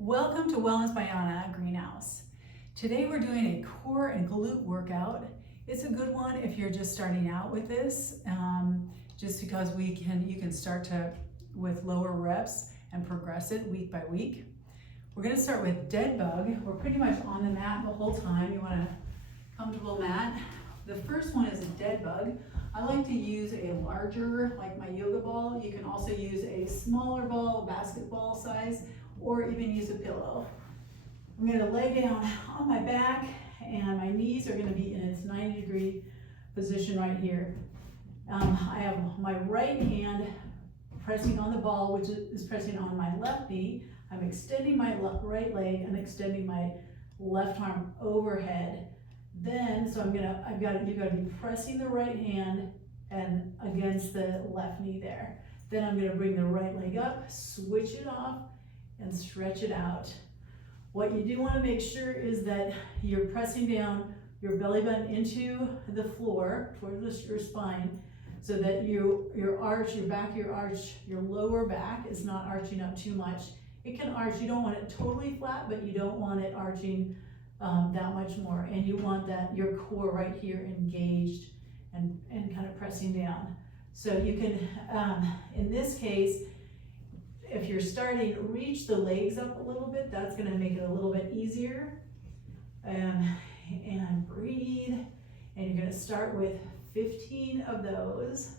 Welcome to Wellness by Anna Greenhouse. Today we're doing a core and glute workout. It's a good one if you're just starting out with this, just because you can start with lower reps and progress it week by week. We're going to start with dead bug. We're pretty much on the mat the whole time. You want a comfortable mat. The first one is a dead bug. I like to use a larger, like my yoga ball. You can also use a smaller ball, basketball size, or even use a pillow. I'm going to lay down on my back and my knees are going to be in its 90-degree position right here. I have my right hand pressing on the ball, which is pressing on my left knee. I'm extending my right leg and extending my left arm overhead. Then, so you've got to be pressing the right hand and against the left knee there. Then I'm going to bring the right leg up, switch it off, and stretch it out. What you do want to make sure is that you're pressing down your belly button into the floor towards your spine, so that your lower back is not arching up too much. It can arch. You don't want it totally flat, but you don't want it arching that much more. And you want that your core right here engaged and kind of pressing down. So you can, in this case, if you're starting, reach the legs up a little bit. That's going to make it a little bit easier. And breathe. And you're going to start with 15 of those.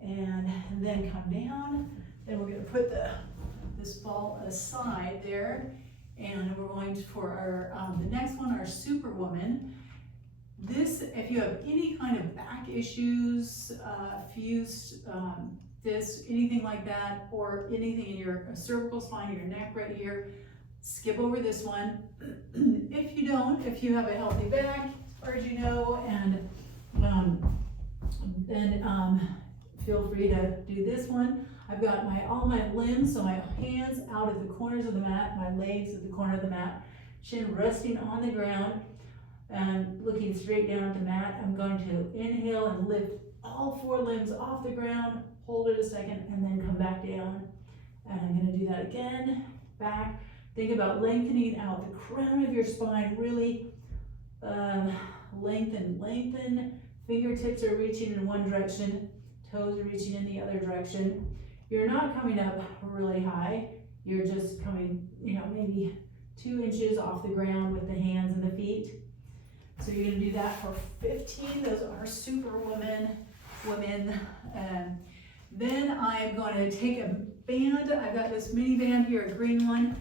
And then come down. Then we're going to put this ball aside there. And we're going for our the next one, our Superwoman. This, if you have any kind of back issues, fused disc, anything like that, or anything in your cervical spine, your neck right here, skip over this one. If you have a healthy back, as far as you know, and then feel free to do this one. I've got all my limbs, so my hands out at the corners of the mat, my legs at the corner of the mat, chin resting on the ground, and looking straight down at the mat. I'm going to inhale and lift all four limbs off the ground, hold it a second, and then come back down. And I'm going to do that again, back. Think about lengthening out the crown of your spine, really lengthen. Fingertips are reaching in one direction, toes are reaching in the other direction. You're not coming up really high. You're just coming, maybe 2 inches off the ground with the hands and the feet. So you're going to do that for 15. Those are Superwoman women. Then I'm going to take a band. I've got this mini band here, a green one.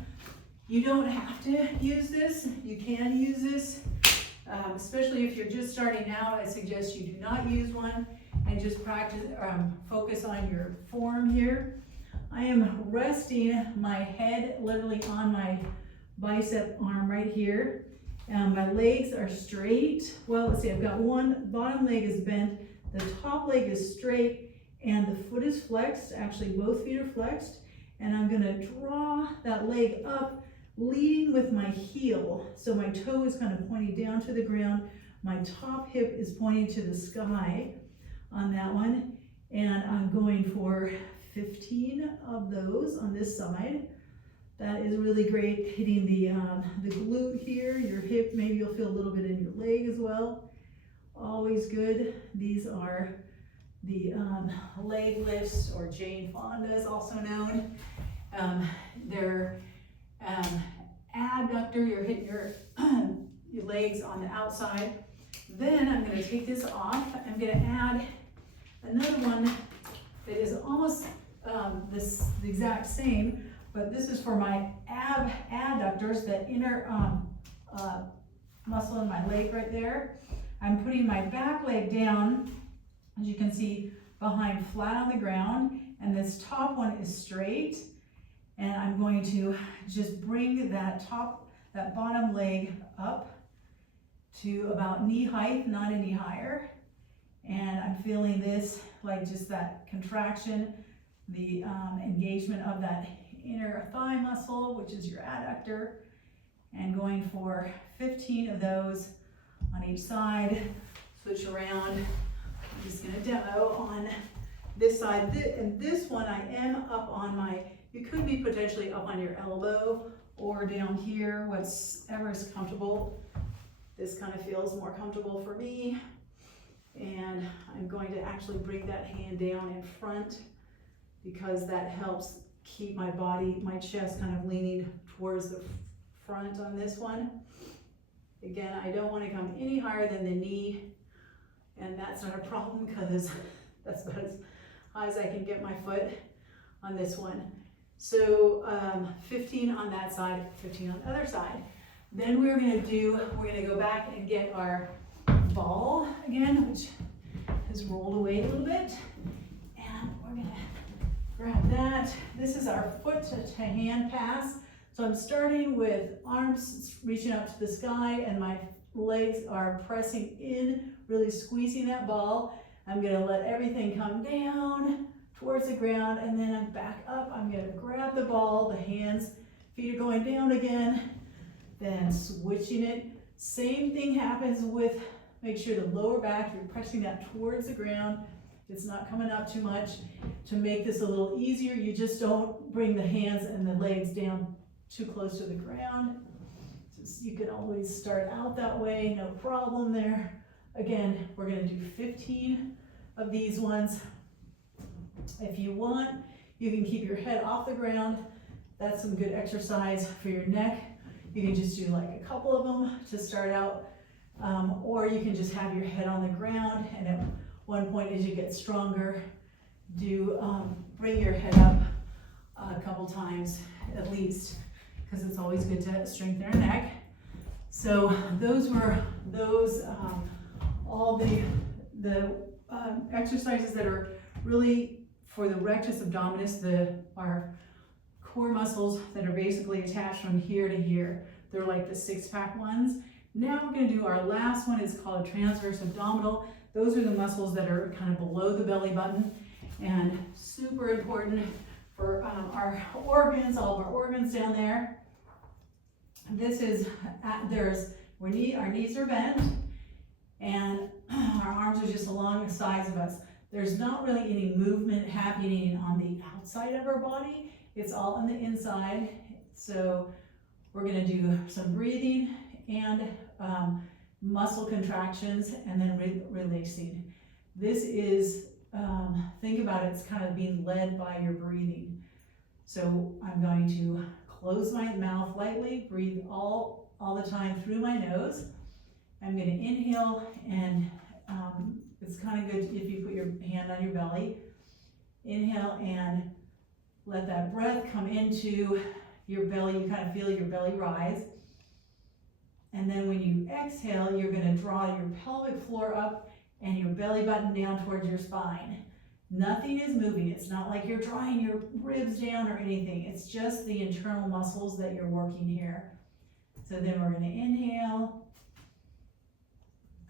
You don't have to use this. You can use this, especially if you're just starting out. I suggest you do not use one and just practice, focus on your form here. I am resting my head literally on my bicep arm right here. My legs are straight. Well, let's see, I've got one bottom leg is bent, the top leg is straight, and the foot is flexed. Actually, both feet are flexed. And I'm gonna draw that leg up, leading with my heel. So my toe is kind of pointing down to the ground. My top hip is pointing to the sky on that one. And I'm going for 15 of those on this side. That is really great, hitting the glute here, your hip. Maybe you'll feel a little bit in your leg as well. Always good. These are the leg lifts, or Jane Fonda's also known. They're adductor. You're hitting your legs on the outside. Then I'm going to take this off. I'm going to add another one that is almost the exact same, but this is for my adductors, the inner muscle in my leg right there. I'm putting my back leg down, as you can see, behind flat on the ground, and this top one is straight. And I'm going to just bring that bottom leg up to about knee height, not any higher. And I'm feeling this, like just that contraction, the engagement of that inner thigh muscle, which is your adductor, and going for 15 of those on each side. Switch around. I'm just going to demo on this side. And this one, I am up on my You could be potentially up on your elbow or down here, whatever is comfortable. This kind of feels more comfortable for me. And I'm going to actually bring that hand down in front because that helps keep my body, my chest kind of leaning towards the front on this one. Again, I don't want to come any higher than the knee, and that's not a problem because that's about as high as I can get my foot on this one. So 15 on that side, 15 on the other side. Then we're gonna go back and get our ball again, which has rolled away a little bit. And we're gonna grab that. This is our foot to hand pass. So I'm starting with arms reaching up to the sky and my legs are pressing in, really squeezing that ball. I'm gonna let everything come down towards the ground, and then I'm back up. I'm gonna grab the ball, the hands, feet are going down again, then switching it. Same thing happens with, make sure the lower back, you're pressing that towards the ground. It's not coming up too much. To make this a little easier, you just don't bring the hands and the legs down too close to the ground. So you can always start out that way, no problem there. Again, we're gonna do 15 of these ones. If you want, you can keep your head off the ground. That's some good exercise for your neck. You can just do like a couple of them to start out, or you can just have your head on the ground, and at one point as you get stronger, bring your head up a couple times at least, because it's always good to strengthen our neck. So those were all the exercises that are really for the rectus abdominis, our core muscles that are basically attached from here to here. They're like the six-pack ones. Now we're going to do our last one. It's called a transverse abdominal. Those are the muscles that are kind of below the belly button and super important for our organs, all of our organs down there. This is, our knees are bent and our arms are just along the sides of us. There's not really any movement happening on the outside of our body. It's all on the inside. So we're gonna do some breathing and muscle contractions and then releasing. This is, think about it, it's kind of being led by your breathing. So I'm going to close my mouth lightly, breathe all the time through my nose. I'm gonna inhale, and it's kind of good if you put your hand on your belly. Inhale and let that breath come into your belly. You kind of feel your belly rise. And then when you exhale, you're gonna draw your pelvic floor up and your belly button down towards your spine. Nothing is moving. It's not like you're drawing your ribs down or anything. It's just the internal muscles that you're working here. So then we're gonna inhale,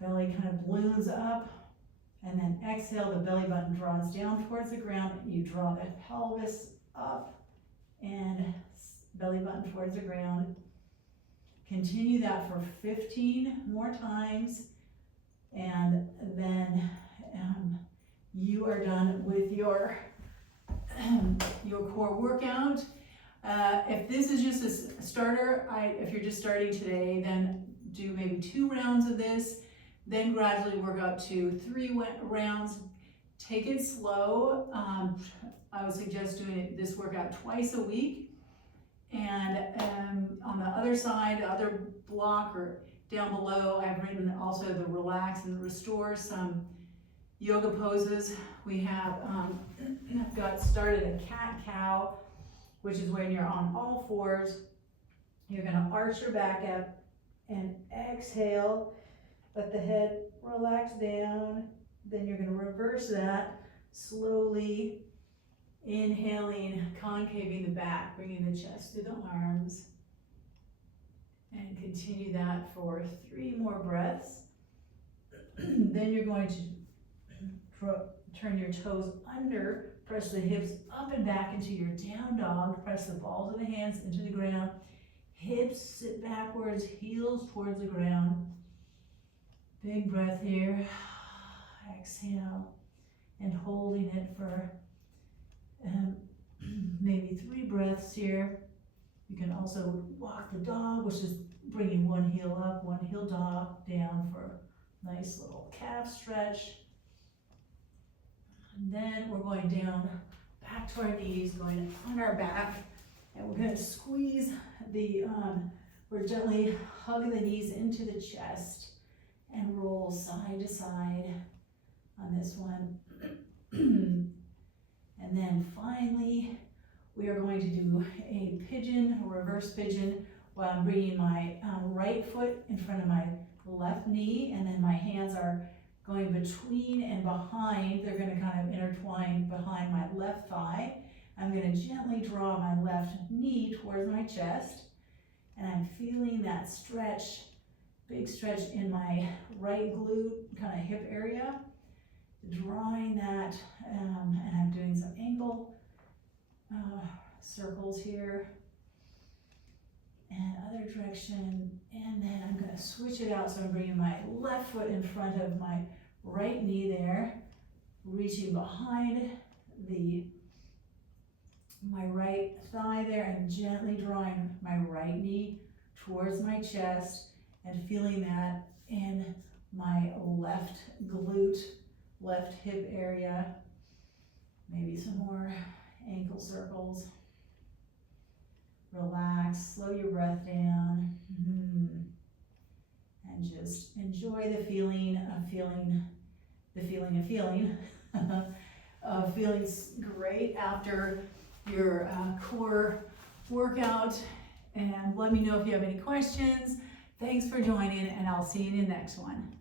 belly kind of balloons up, and then exhale, the belly button draws down towards the ground. You draw the pelvis up and belly button towards the ground. Continue that for 15 more times, and then you are done with your core workout. If this is just a starter, if you're just starting today, then do maybe 2 rounds of this, then gradually work up to 3 rounds. Take it slow. I would suggest doing this workout twice a week. And on the other side, the other block or down below, I've written also the relax and restore, some yoga poses. We have got started a cat-cow, which is when you're on all fours. You're gonna arch your back up and exhale. Let the head relax down. Then you're gonna reverse that slowly. Inhaling, concaving the back, bringing the chest to the arms. And continue that for 3 more breaths. Then you're going to turn your toes under, press the hips up and back into your down dog, press the balls of the hands into the ground, hips sit backwards, heels towards the ground. Big breath here. Exhale, and holding it for maybe 3 breaths here. You can also walk the dog, which is bringing one heel up, one heel down for a nice little calf stretch. And then we're going down back to our knees, going on our back, and we're going to squeeze we're gently hugging the knees into the chest and roll side to side on this one. And then finally, we are going to do a pigeon, a reverse pigeon, while I'm bringing my right foot in front of my left knee, and then my hands are going between and behind. They're going to kind of intertwine behind my left thigh. I'm going to gently draw my left knee towards my chest, and I'm feeling that stretch, big stretch in my right glute, kind of hip area, drawing that, and I'm doing some ankle circles here, and other direction, and then I'm going to switch it out, so I'm bringing my left foot in front of my right knee there, reaching behind my right thigh there, and gently drawing my right knee towards my chest, and feeling that in my left glute, left hip area. Maybe some more ankle circles. Relax, slow your breath down, and just enjoy the feeling of feeling great after your core workout. And let me know if you have any questions. Thanks for joining, and I'll see you in the next one.